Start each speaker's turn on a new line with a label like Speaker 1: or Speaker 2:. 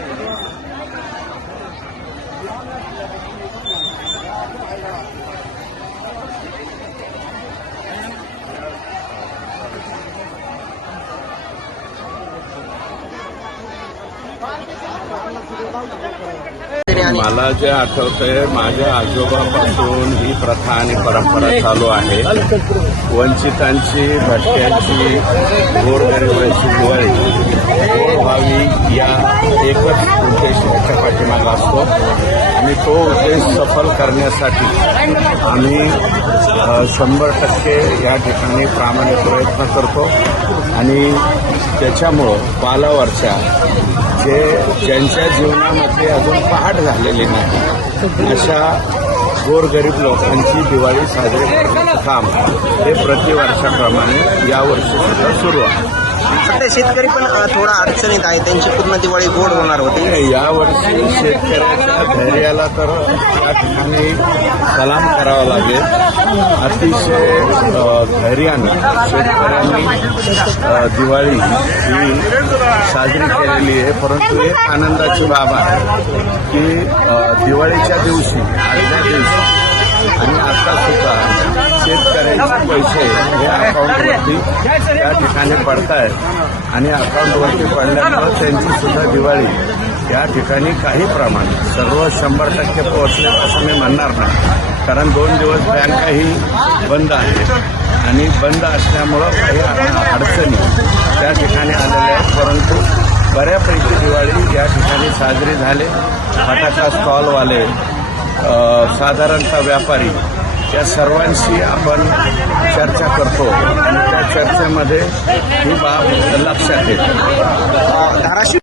Speaker 1: आणि
Speaker 2: मला जे आठवतंय माझ्या आजोबापासून ही प्रथा आणि परंपरा चालू आहे. वंचितांची भटक्यांची गोरगरिबांची दिवाळी व्हावी या एकच उद्देश याच्या पाठीमागा असतो. आणि तो उद्देश सफल करण्यासाठी आम्ही शंभर टक्के या ठिकाणी प्रामाणिक प्रयत्न करतो. आणि त्याच्यामुळं पालावरच्या जे ज्यांच्या जीवनामध्ये अजून पहाट झालेली नाही अशा गोरगरीब लोकांची दिवाळी साजरी करण्याचं काम हे प्रतिवर्षाप्रमाणे यावर्षी सुद्धा सुरू आहे.
Speaker 1: शेतकरी पण थोडा अडचणीत आहे. त्यांची पूर्ण दिवाळी गोड होणार होती.
Speaker 2: यावर्षी शेतकऱ्याच्या धैर्याला तर या ठिकाणी सलाम करावा लागेल. अतिशय धैर्यानं शेतकऱ्यांनी दिवाळी ही साजरी केलेली आहे. परंतु एक आनंदाची बाब आहे की दिवाळीच्या दिवशी आजच्या दिवशी आणि आता सुद्धा शेतकऱ्यांचे पैसे हे अकाउंटवरती त्या ठिकाणी पडतायत. आणि अकाउंटवरती पडल्यामुळे त्यांची सुद्धा दिवाळी या ठिकाणी काही प्रमाणात सर्व शंभर टक्के पोहोचले असं मी म्हणणार नाही. कारण दोन दिवस बँकाही बंद आहे. आणि बंद असल्यामुळं काही अडचणी त्या ठिकाणी आलेल्या आहेत. परंतु बऱ्यापैकी दिवाळी या ठिकाणी साजरी झाले. फटाका स्टॉलवाले साधारणतः व्यापारी या सर्वांशी आपण चर्चा करतो. आणि त्या चर्चेमध्ये ही बाब लक्षात येते.